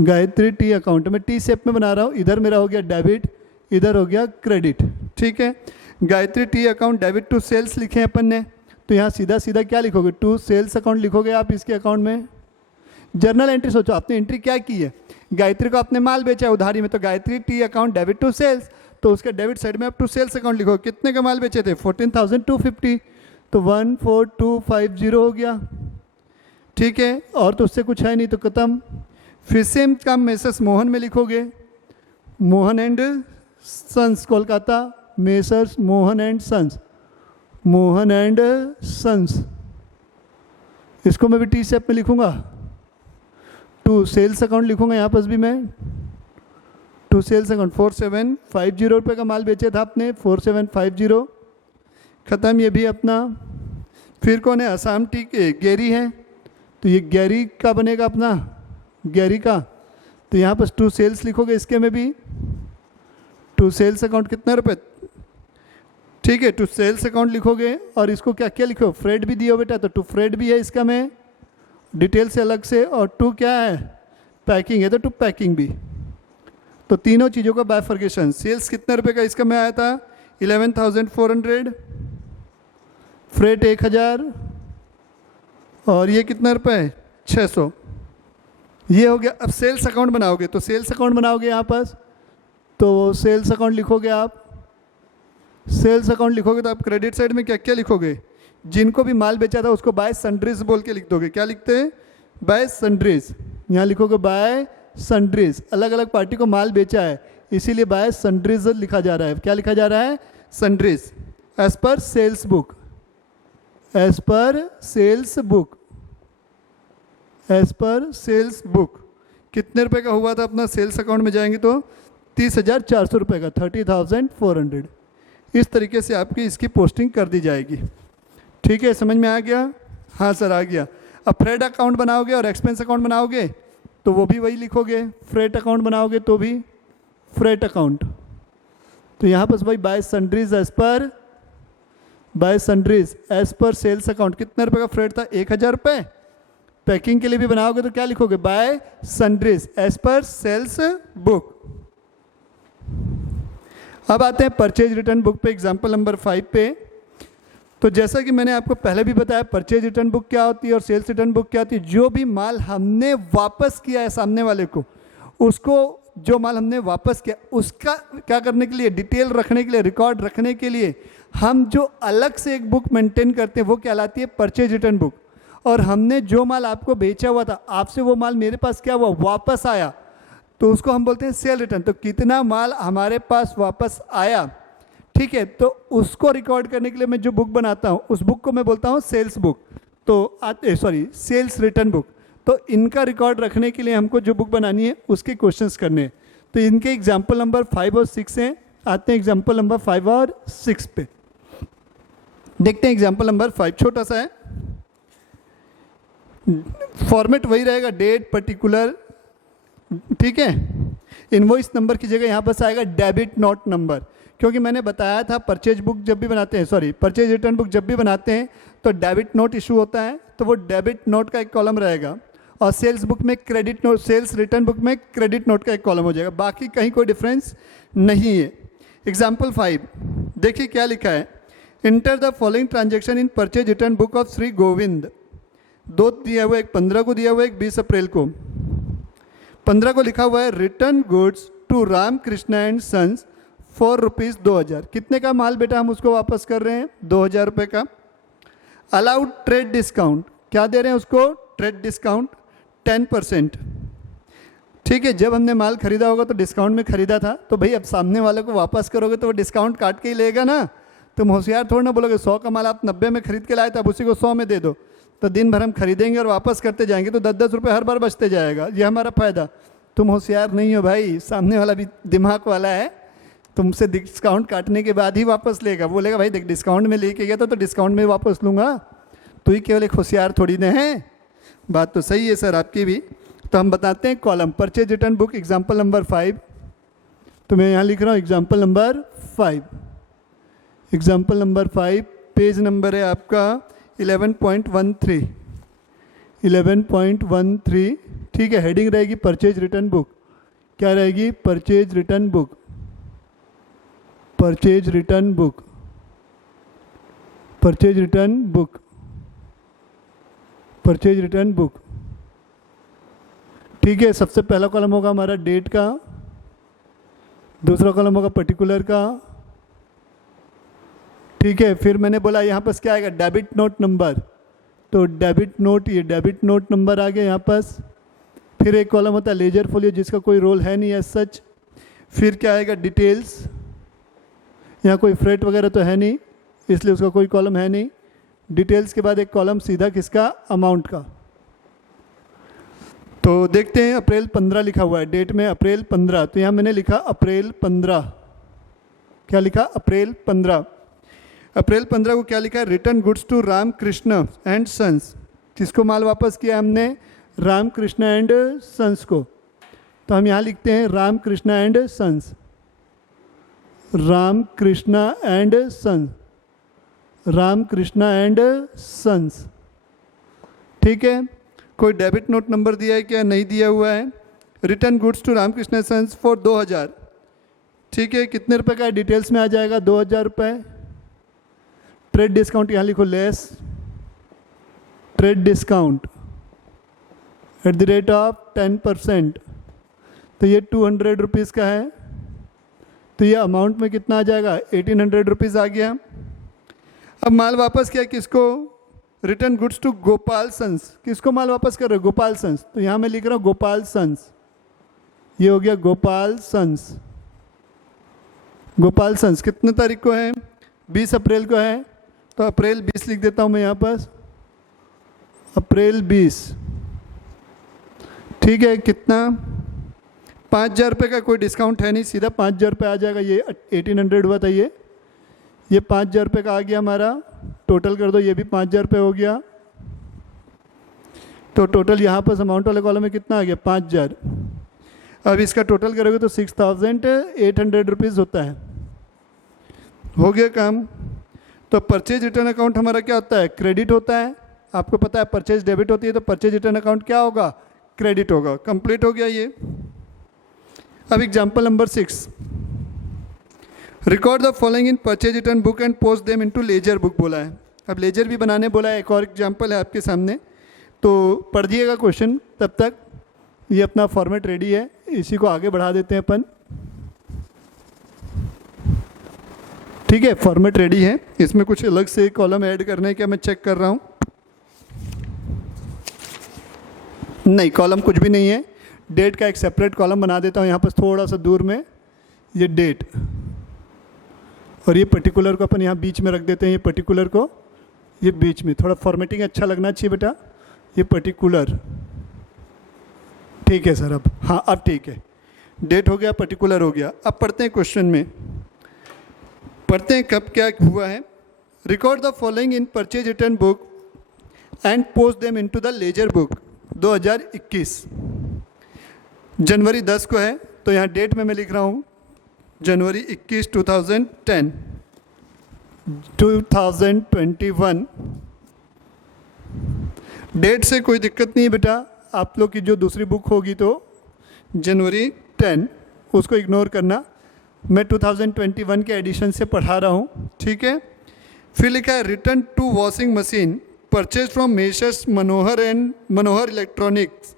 गायत्री टी अकाउंट में T shape में बना रहा हूँ, इधर मेरा हो गया डेबिट, इधर हो गया क्रेडिट। ठीक है, गायत्री टी अकाउंट डेबिट टू सेल्स लिखे हैं अपन ने, तो यहाँ सीधा सीधा क्या लिखोगे, टू सेल्स अकाउंट लिखोगे आप इसके अकाउंट में। जर्नल एंट्री सोचो, आपने एंट्री क्या की है, गायत्री को आपने माल बेचा है उधारी में, तो गायत्री टी अकाउंट डेबिट टू सेल्स, तो उसके डेबिट साइड में आप टू सेल्स अकाउंट लिखो। कितने का माल बेचे थे, 14,250, तो 14,250 हो गया। ठीक है, और तो उससे कुछ है नहीं तो खत्म। फिर सेम काम मेसर्स मोहन में लिखोगे, Mohan and sons Kolkata, messrs Mohan and sons, Mohan and sons, इसको मैं भी टी शेप में लिखूंगा। टू सेल्स अकाउंट लिखूंगा यहाँ पर भी मैं, टू सेल्स अकाउंट 4750 रुपये का माल बेचे था आपने, 4750 ख़त्म ये भी अपना। फिर कौन है, असम टी के गैरी है, तो ये गैरी का बनेगा अपना, गैरी का, तो यहाँ पर टू सेल्स लिखोगे इसके में भी, टू सेल्स अकाउंट कितना रुपये, ठीक है, टू सेल्स अकाउंट लिखोगे। और इसको क्या क्या लिखो, फ्रेड भी दिया बेटा, तो टू फ्रेड भी है इसका में डिटेल से अलग से, और टू क्या है, पैकिंग है, तो टू पैकिंग भी। तो तीनों चीज़ों का बाइफर्केशन। सेल्स कितने रुपए का इसका में आया था, 11,400, फ्रेट 1,000, और ये कितना रुपए, 600, ये हो गया। अब सेल्स अकाउंट बनाओगे, तो सेल्स अकाउंट बनाओगे यहाँ पर, तो सेल्स अकाउंट लिखोगे आप, सेल्स अकाउंट लिखोगे तो आप क्रेडिट साइड में क्या क्या लिखोगे, जिनको भी माल बेचा था उसको बाय सन्ड्रीज बोल के लिख दोगे। क्या लिखते हैं, बाय सन्ड्रीज, यहाँ लिखोगे बाय सन्ड्रीज, अलग अलग पार्टी को माल बेचा है इसीलिए बाय सन्ड्रीज लिखा जा रहा है। क्या लिखा जा रहा है, sundries, as per sales book, as per sales book, as per sales book. कितने रुपए का हुआ था अपना, सेल्स अकाउंट में जाएंगे तो 30,400 रुपये का, 30,400। इस तरीके से आपकी इसकी पोस्टिंग कर दी जाएगी। ठीक है, समझ में आ गया, हाँ सर आ गया। अब फ्रेड अकाउंट बनाओगे और एक्सपेंस अकाउंट बनाओगे तो वो भी वही लिखोगे, फ्रेट अकाउंट बनाओगे तो भी फ्रेट अकाउंट, तो यहाँ पर भाई by sundries as per, by sundries as per sales account. कितने रुपए का फ्रेट था, 1,000 रुपये। पैकिंग के लिए भी बनाओगे तो क्या लिखोगे, by sundries as per sales book. अब आते हैं परचेज रिटर्न बुक पे, एग्जाम्पल नंबर 5 पे। तो जैसा कि मैंने आपको पहले भी बताया, परचेज रिटर्न बुक क्या होती है और सेल्स रिटर्न बुक क्या होती है। जो भी माल हमने वापस किया है सामने वाले को, उसको जो माल हमने वापस किया उसका क्या करने के लिए, डिटेल रखने के लिए, रिकॉर्ड रखने के लिए हम जो अलग से एक बुक मेंटेन करते हैं वो कहलाती है परचेज रिटर्न बुक। और हमने जो माल आपको बेचा हुआ था, आपसे वो माल मेरे पास क्या हुआ, वापस आया, तो उसको हम बोलते हैं सेल रिटर्न। तो कितना माल हमारे पास वापस आया, ठीक है, तो उसको रिकॉर्ड करने के लिए मैं जो बुक बनाता हूँ उस बुक को मैं बोलता हूँ सेल्स बुक, तो सेल्स रिटर्न बुक। तो इनका रिकॉर्ड रखने के लिए हमको जो बुक बनानी है उसके क्वेश्चंस करने हैं। तो इनके एग्जाम्पल नंबर 5 और 6 हैं। आते हैं एग्जाम्पल नंबर 5 और 6 पे, देखते हैं। एग्जाम्पल नंबर 5 छोटा सा है, फॉर्मेट वही रहेगा, डेट पर्टिकुलर, ठीक है। इनवॉइस नंबर की जगह यहाँ पर आएगा डेबिट नोट नंबर, क्योंकि मैंने बताया था परचेज बुक जब भी बनाते हैं, परचेज रिटर्न बुक जब भी बनाते हैं तो डेबिट नोट इशू होता है, तो वो डेबिट नोट का एक कॉलम रहेगा, और सेल्स बुक में credit note, sales return book में क्रेडिट नोट का एक कॉलम हो जाएगा। बाकी कहीं कोई डिफरेंस नहीं है। एग्जाम्पल 5 देखिए क्या लिखा है, enter the following transaction in purchase return book of Shri Govind. 2 दिया हुआ, एक 15 को दिया हुआ, एक 20 अप्रैल को। 15 को लिखा हुआ है return goods to Ram Krishna and sons for rupees 2,000। कितने का माल बेटा हम उसको वापस कर रहे हैं, 2,000 रुपये का। अलाउड ट्रेड डिस्काउंट, क्या दे रहे हैं उसको, ट्रेड डिस्काउंट 10%। ठीक है, जब हमने माल खरीदा होगा तो डिस्काउंट में खरीदा था, तो भाई अब सामने वाले को वापस करोगे तो वो डिस्काउंट काट के ही लेगा ना। तुम होशियार थोड़ा ना बोलोगे 100 का माल आप 90 में खरीद के लाए थे, अब उसी को 100 में दे दो, तो दिन भर हम खरीदेंगे और वापस करते जाएंगे तो 10-10 रुपये हर बार बचते जाएगा, ये हमारा फ़ायदा। तुम होशियार नहीं हो भाई, सामने वाला भी दिमाग वाला है, तुमसे डिस्काउंट काटने के बाद ही वापस लेगा। बोलेगा भाई देख डिस्काउंट में लेके गया तो डिस्काउंट में वापस लूँगा, तो ही केवल एक होशियार थोड़ी ना है। बात तो सही है सर आपकी भी। तो हम बताते हैं column purchase return book example number 5, तो मैं यहाँ लिख रहा हूँ example number 5। Example number 5 page number है आपका 11.13, ठीक है, हेडिंग रहेगी परचेज रिटर्न बुक। क्या रहेगी? Purchase return book, purchase return book, purchase return book, purchase return book. ठीक है, सबसे पहला कॉलम होगा हमारा डेट का, दूसरा कॉलम होगा पर्टिकुलर का। ठीक है, फिर मैंने बोला यहाँ पास क्या आएगा? डेबिट नोट नंबर, तो डेबिट नोट, ये डेबिट नोट नंबर आ गया यहाँ पास। फिर एक कॉलम होता है लेजर फोलियो जिसका कोई रोल है नहीं एज सच। फिर क्या आएगा? डिटेल्स, यहाँ कोई फ्रेट वगैरह तो है नहीं इसलिए उसका कोई कॉलम है नहीं। डिटेल्स के बाद एक कॉलम सीधा किसका? अमाउंट का। तो देखते हैं, अप्रैल 15 लिखा हुआ है, डेट में अप्रैल 15, तो यहाँ मैंने लिखा अप्रैल 15। क्या लिखा? अप्रैल 15। अप्रैल 15 को क्या लिखा है? Return goods to Ramkrishna and sons. किसको माल वापस किया हमने? रामकृष्ण एंड सन्स को। तो हम यहाँ लिखते हैं Ramkrishna and sons, Ramkrishna and sons, Ramkrishna and sons. ठीक है, कोई डेबिट नोट नंबर दिया है क्या? नहीं दिया हुआ है। Return goods to Ramkrishna and sons for 2000। ठीक है, कितने रुपए का है? डिटेल्स में आ जाएगा 2000 रुपये। ट्रेड डिस्काउंट यहाँ लिखो less, trade discount at the rate of 10%, तो ये 200 रुपीज़ का है। तो ये अमाउंट में कितना आ जाएगा? 1800 रुपीज़ आ गया। अब माल वापस किया किसको? Return goods to Gopal sons. किसको माल वापस कर रहे हो? गोपाल सन्स। तो यहाँ मैं लिख रहा हूँ गोपाल सन्स, ये हो गया गोपाल सन्स। गोपाल सन्स कितने तारीख को है? 20 अप्रैल को है, तो अप्रैल 20 लिख देता हूँ मैं यहाँ पर, अप्रैल 20। ठीक है, कितना? 5000 रुपये का कोई डिस्काउंट है नहीं, सीधा 5000 रुपये आ जाएगा। ये 1800 हुआ था, ये 5000 रुपये का आ गया हमारा। टोटल कर दो, ये भी 5000 रुपये हो गया। तो टोटल यहाँ पर अमाउंट वाले कॉलम में कितना आ गया? 5000। अब इसका टोटल करोगे तो 6800 रुपीज़ होता है। हो गया काम। तो परचेज रिटर्न अकाउंट हमारा क्या होता है? क्रेडिट होता है। आपको पता है परचेज डेबिट होती है, तो परचेज रिटर्न अकाउंट क्या होगा? क्रेडिट होगा। कंप्लीट हो गया ये। अब example number 6, record the following in purchase return book and post them into laser book बोला है। अब लेजर भी बनाने बोला है। एक और एग्जाम्पल है आपके सामने, तो पढ़ दिएगा क्वेश्चन, तब तक ये अपना फॉर्मेट रेडी है, इसी को आगे बढ़ा देते हैं अपन। ठीक है, फॉर्मेट रेडी है, इसमें कुछ अलग से कॉलम ऐड करने का मैं चेक कर रहा हूँ। नहीं, कॉलम कुछ भी नहीं है। डेट का एक सेपरेट कॉलम बना देता हूँ यहाँ पर थोड़ा सा दूर में, ये डेट, और ये पर्टिकुलर को अपन यहाँ बीच में रख देते हैं। ये पर्टिकुलर को ये बीच में, थोड़ा फॉर्मेटिंग अच्छा लगना चाहिए बेटा। ये पर्टिकुलर, ठीक है सर। अब हाँ, अब ठीक है, डेट हो गया, पर्टिकुलर हो गया। अब पढ़ते हैं क्वेश्चन में, पढ़ते हैं कब क्या हुआ है। Record the following in purchase return book and post them into the laser book 2021। जनवरी 10 को है, तो यहाँ डेट में मैं लिख रहा हूँ जनवरी 21 2021। डेट से कोई दिक्कत नहीं है बेटा। आप लोग की जो दूसरी बुक होगी तो जनवरी 10, उसको इग्नोर करना। मैं 2021 के एडिशन से पढ़ा रहा हूँ, ठीक है। फिर लिखा है return to washing machine purchase from messrs Manohar and Manohar electronics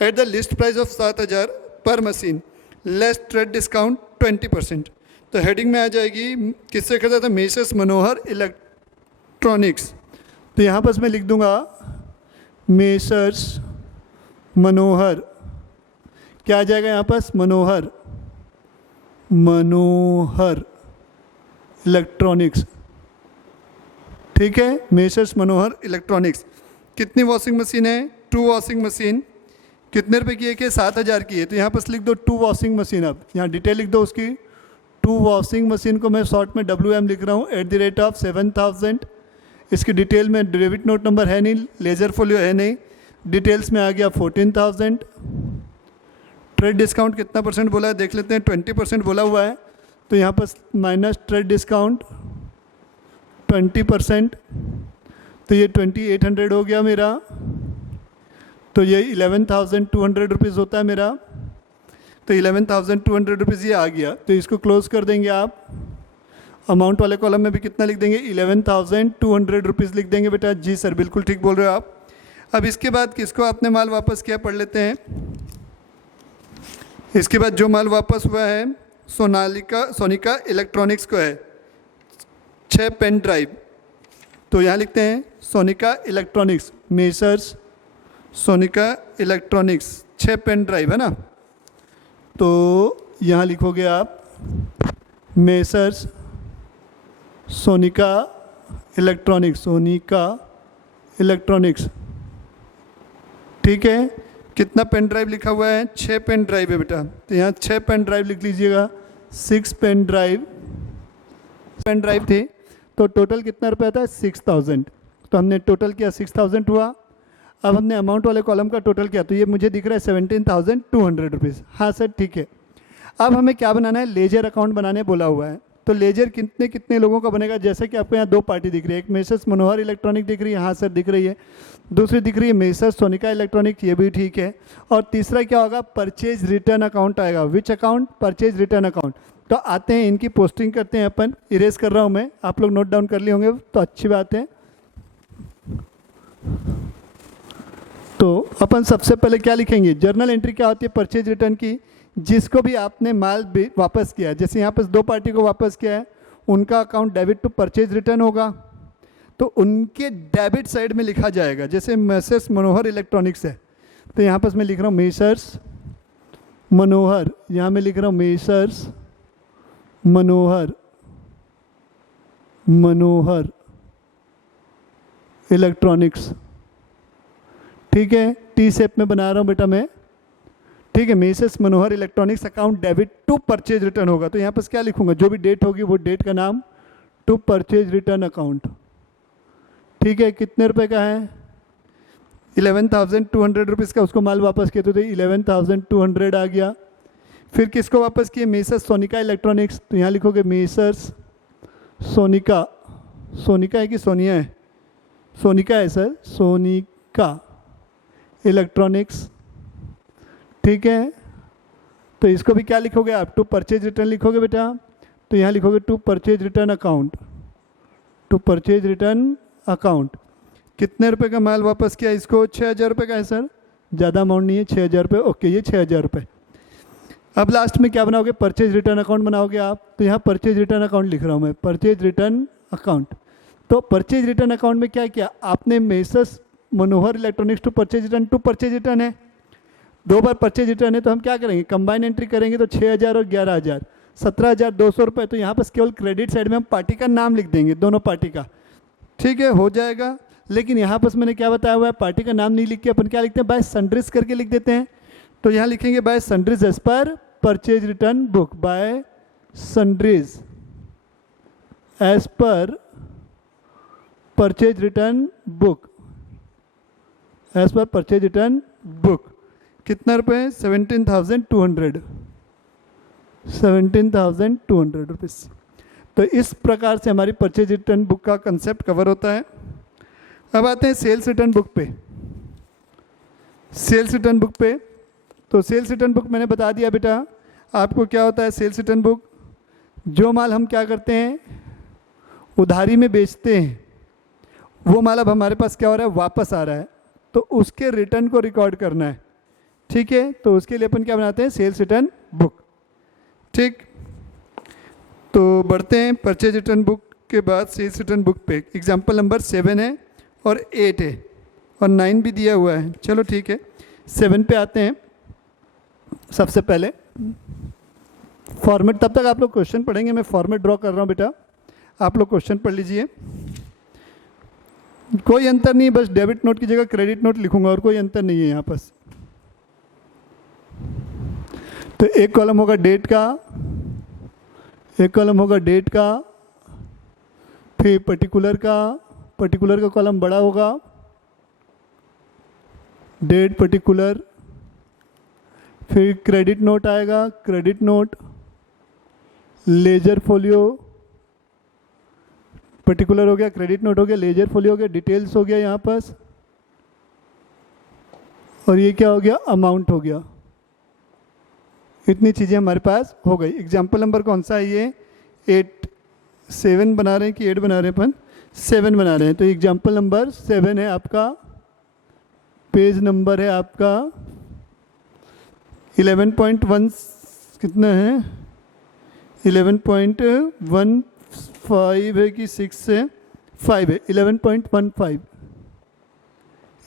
at the list price of 7000 per machine, less trade discount 20%। तो हेडिंग में आ जाएगी किससे खरीदा था? Messrs Manohar electronics. तो यहाँ पर मैं लिख दूंगा मेसर्स मनोहर, क्या आ जाएगा यहाँ पर? मनोहर, मनोहर इलेक्ट्रॉनिक्स, ठीक है। Messrs Manohar electronics. कितनी वॉशिंग मशीन है? 2 वॉशिंग मशीन। कितने रुपए की है? कि 7000 की है। तो यहाँ पर लिख दो 2 वॉशिंग मशीन। अब यहाँ डिटेल लिख दो उसकी। 2 वॉशिंग मशीन को मैं शॉर्ट में WM लिख रहा हूँ एट द रेट ऑफ 7000। इसकी डिटेल में डेबिट नोट नंबर है नहीं, लेजर फोलियो है नहीं, डिटेल्स में आ गया 14000। ट्रेड डिस्काउंट कितना परसेंट बोला है देख लेते हैं। 20% बोला हुआ है, तो यहाँ पर माइनस ट्रेड डिस्काउंट 20%, तो ये 2800 हो गया मेरा। तो ये 11,200 रुपीज़ होता है मेरा। तो 11,200 रुपीज़ ये आ गया, तो इसको क्लोज कर देंगे आप। अमाउंट वाले कॉलम में भी कितना लिख देंगे, 11,200 रुपीज़ लिख देंगे बेटा। जी सर, बिल्कुल ठीक बोल रहे हो आप। अब इसके बाद किसको आपने माल वापस किया पढ़ लेते हैं। इसके बाद जो माल वापस हुआ है सोनिका इलेक्ट्रॉनिक्स को है 6 पेन ड्राइव। तो यहाँ लिखते हैं Sonika electronics, messrs Sonika electronics 6 pen drive है ना। तो यहाँ लिखोगे आप मेसर्स सोनिका इलेक्ट्रॉनिक्स, ठीक है। कितना पेन ड्राइव लिखा हुआ है, 6 पेन ड्राइव है बेटा। तो यहाँ 6 पेन ड्राइव लिख लीजिएगा। 6 पेन ड्राइव थे, तो टोटल कितना रुपया था, 6,000। तो हमने टोटल किया 6,000 हुआ। अब हमने अमाउंट वाले कॉलम का टोटल किया, तो ये मुझे दिख रहा है 17,200 रुपीज़। हाँ सर ठीक है। अब हमें क्या बनाना है, लेजर अकाउंट बनाने बोला हुआ है। तो लेजर कितने लोगों का बनेगा, जैसे कि आपको यहाँ 2 पार्टी दिख रही है। एक मेसर्स मनोहर इलेक्ट्रॉनिक दिख रही है, हाँ सर दिख रही है। दूसरी दिख रही है मेसर्स सोनिका इलेक्ट्रॉनिक, ये भी ठीक है। और तीसरा क्या होगा, परचेज रिटर्न अकाउंट आएगा। Which account, purchase return account. तो आते हैं, इनकी पोस्टिंग करते हैं अपन। इरेज कर रहा हूँ मैं, आप लोग नोट डाउन कर लिए होंगे तो अच्छी बात है। तो अपन सबसे पहले क्या लिखेंगे, जर्नल एंट्री क्या होती है परचेज रिटर्न की। जिसको भी आपने माल वापस किया है, जैसे यहाँ पर 2 पार्टी को वापस किया है, उनका account debit to purchase return होगा। तो उनके डेबिट साइड में लिखा जाएगा। जैसे मेसर्स मनोहर इलेक्ट्रॉनिक्स है, तो यहाँ पर मैं लिख रहा हूँ मेसर्स मनोहर, यहाँ मैं लिख रहा हूँ मेसर्स मनोहर इलेक्ट्रॉनिक्स, ठीक है। टी शेप में बना रहा हूँ बेटा मैं, ठीक है। Messrs Manohar electronics account debit to purchase return होगा। तो यहाँ पर क्या लिखूंगा, जो भी डेट होगी वो डेट का नाम, टू परचेज रिटर्न अकाउंट, ठीक है। कितने रुपए का है, 11,200 रुपीज़ का उसको माल वापस किया, तो 11,200 आ गया। फिर किसको वापस किए, मेसर्स सोनिका इलेक्ट्रॉनिक्स। तो यहाँ लिखोगे मेसर्स सोनिका है कि सोनिया है, सोनिका है सर, सोनिका इलेक्ट्रॉनिक्स, ठीक है। तो इसको भी क्या लिखोगे आप, टू परचेज रिटर्न लिखोगे बेटा। तो यहाँ लिखोगे टू परचेज रिटर्न अकाउंट, कितने रुपए का माल वापस किया इसको, 6,000 रुपये का है सर, ज़्यादा अमाउंट नहीं है, 6,000 रुपये। ओके, ये 6,000 रुपये। अब लास्ट में क्या बनाओगे, परचेज रिटर्न अकाउंट बनाओगे आप। तो यहाँ परचेज रिटर्न अकाउंट लिख रहा हूँ मैं, परचेज रिटर्न अकाउंट। तो परचेज रिटर्न अकाउंट में क्या किया आपने, messrs Manohar electronics to purchase return है, 2 बार परचेज रिटर्न है। तो हम क्या करेंगे, कंबाइन एंट्री करेंगे। तो 6,000 और 11,000, 17,200 रुपये। तो यहाँ पर केवल क्रेडिट साइड में हम पार्टी का नाम लिख देंगे, दोनों पार्टी का, ठीक है, हो जाएगा। लेकिन यहाँ पर मैंने क्या बताया हुआ है, पार्टी का नाम नहीं लिख के अपन क्या लिखते हैं, बाय सन्ड्रीज करके लिख देते हैं। तो यहाँ लिखेंगे by sundries as per purchase return book, by sundries as per purchase return book, as per purchase return book. कितना रुपये, 17,200 रुपीज़। तो इस प्रकार से हमारी परचेज रिटर्न बुक का कंसेप्ट कवर होता है। अब आते हैं सेल्स रिटर्न बुक पे। सेल्स रिटर्न बुक पे, तो सेल्स रिटर्न बुक मैंने बता दिया बेटा आपको क्या होता है। सेल्स रिटर्न बुक, जो माल हम क्या करते हैं, उधारी में बेचते हैं, वो माल अब हमारे पास क्या हो रहा है, वापस आ रहा है। तो उसके रिटर्न को रिकॉर्ड करना है, ठीक है। तो उसके लिए अपन क्या बनाते हैं, सेल्स रिटर्न बुक, ठीक। तो बढ़ते हैं परचेज रिटर्न बुक के बाद सेल्स रिटर्न बुक पे। एग्जाम्पल नंबर 7 है और 8 है और 9 भी दिया हुआ है। चलो ठीक है, 7 पे आते हैं। सबसे पहले फॉर्मेट, तब तक आप लोग क्वेश्चन पढ़ेंगे, मैं फॉर्मेट ड्रॉ कर रहा हूँ बेटा, आप लोग क्वेश्चन पढ़ लीजिए। कोई अंतर नहीं है, बस डेबिट नोट की जगह क्रेडिट नोट लिखूंगा और कोई अंतर नहीं है यहाँ पर। तो एक कॉलम होगा डेट का, एक कॉलम होगा डेट का, फिर पर्टिकुलर का कॉलम बड़ा होगा, डेट पर्टिकुलर, फिर क्रेडिट नोट आएगा, credit note, ledger folio, particular हो गया, क्रेडिट नोट हो गया, लेजर फोलियो हो गया, डिटेल्स हो गया यहाँ पास, और ये क्या हो गया, अमाउंट हो गया। इतनी चीज़ें हमारे पास हो गई। एग्जाम्पल नंबर कौन सा है ये, 7 बना रहे हैं कि 8 बना रहे हैं, अपन 7 बना रहे हैं। तो एग्जाम्पल नंबर 7 है आपका, पेज नंबर है आपका 11.1 कितना है, 11.15 है कि 6 है, 5 है,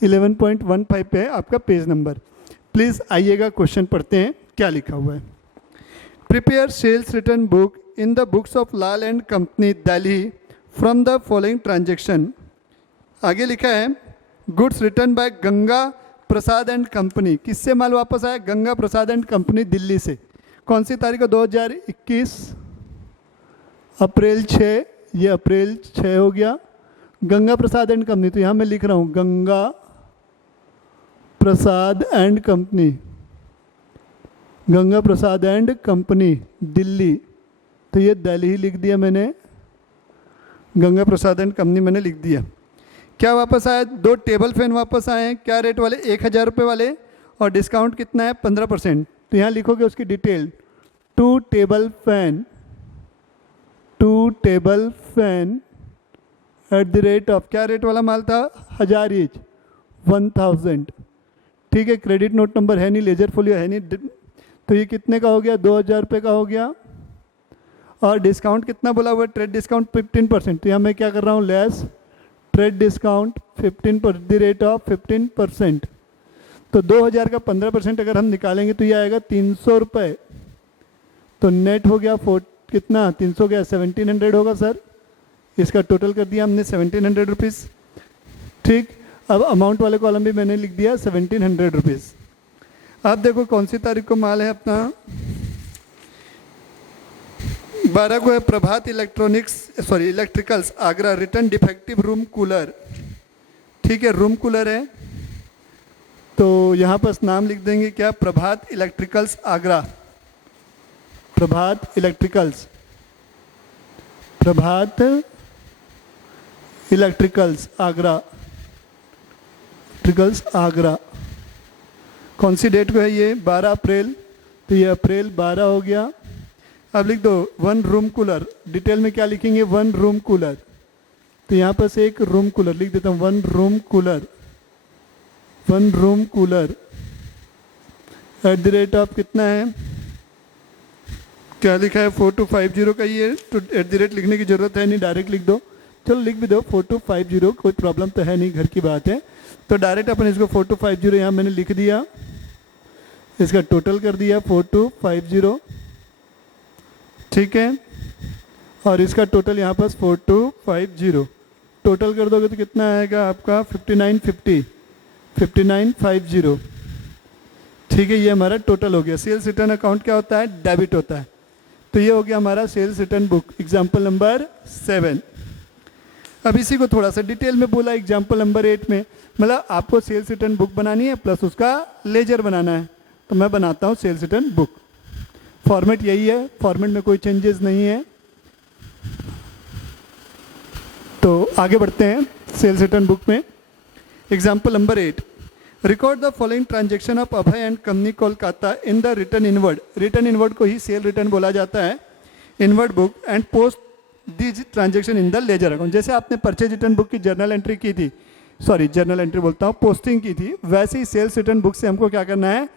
11.15 पे है आपका पेज नंबर। प्लीज़ आइएगा क्वेश्चन पढ़ते हैं क्या लिखा हुआ है। Prepare sales return book in the books of Lal and company Delhi from the following transaction. आगे लिखा है goods return by Ganga Prasad and company. किससे माल वापस आया, गंगा प्रसाद एंड कंपनी दिल्ली से। कौन सी तारीख को, 2021 अप्रैल 6, ये अप्रैल 6 हो गया। गंगा प्रसाद एंड कंपनी, तो यहाँ मैं लिख रहा हूँ Ganga Prasad and company, Ganga Prasad and company Delhi. तो ये दिल्ली ही लिख दिया मैंने, गंगा प्रसाद एंड कंपनी मैंने लिख दिया। क्या वापस आया, 2 टेबल फैन वापस आए हैं। क्या रेट वाले, 1000 रुपये वाले, और डिस्काउंट कितना है, 15%। तो यहाँ लिखोगे उसकी detail, 2 table fan at the rate of, क्या रेट वाला माल था, 1000 ईच, 1000। ठीक है, क्रेडिट नोट नंबर है नहीं, लेजर फोलियो है नहीं, तो ये कितने का हो गया, 2000 रुपये का हो गया। और डिस्काउंट कितना बोला हुआ है, ट्रेड डिस्काउंट 15%। तो यहाँ मैं क्या कर रहा हूँ, less trade discount 15% the rate of 15%। तो 2000 का 15% अगर हम निकालेंगे तो ये आएगा 300 रुपये। तो नेट हो गया कितना, 300 गया 1700 होगा सर। इसका टोटल कर दिया हमने 1700 रुपीज़। ठीक, अब अमाउंट वाले कॉलम भी मैंने लिख दिया 1700 रुपीज़। अब देखो कौन सी तारीख को माल है अपना, 12 को है Prabhat electricals Agra, return defective room cooler. ठीक है, रूम कूलर है, तो यहाँ पर नाम लिख देंगे क्या, प्रभात इलेक्ट्रिकल्स आगरा, प्रभात इलेक्ट्रिकल्स आगरा। कौन सी डेट को है ये, 12 अप्रैल। तो ये अप्रैल 12 हो गया। अब लिख दो 1 रूम कूलर, डिटेल में क्या लिखेंगे, 1 रूम कूलर। तो यहाँ पर से एक रूम कूलर लिख देता हूँ, 1 room cooler at the rate of कितना है, क्या लिखा है, 4250 का। ये तो एट द रेट लिखने की ज़रूरत है नहीं, डायरेक्ट लिख दो, चलो लिख भी दो 4250, कोई प्रॉब्लम तो है नहीं, घर की बात है। तो डायरेक्ट अपन इसको 4250 यहाँ मैंने लिख दिया, इसका टोटल कर दिया 4250। ठीक है, और इसका टोटल यहाँ पर 4250 टोटल कर दोगे तो कितना आएगा आपका 5950। ठीक है, ये हमारा टोटल हो गया। सेल्स रिटर्न अकाउंट क्या होता है, डेबिट होता है। तो ये हो गया हमारा sales return book, example number 7। अब इसी को थोड़ा सा डिटेल में बोला एग्जाम्पल नंबर 8 में, मतलब आपको सेल्स रिटर्न बुक बनानी है प्लस उसका लेजर बनाना है। तो मैं बनाता हूँ सेल्स रिटर्न बुक, फॉर्मेट यही है, फॉर्मेट में कोई चेंजेस नहीं है। तो आगे बढ़ते हैं सेल्स रिटर्न बुक में। Example number 8, record the following transaction of Abhay and company Kolkata in the return inward. Return inward को ही सेल रिटर्न बोला जाता है, inward book, and post these transaction in the ledger account. जैसे आपने purchase return book की journal entry की थी, sorry journal entry बोलता हूँ, पोस्टिंग की थी, वैसे ही सेल्स रिटर्न बुक से हमको क्या करना है,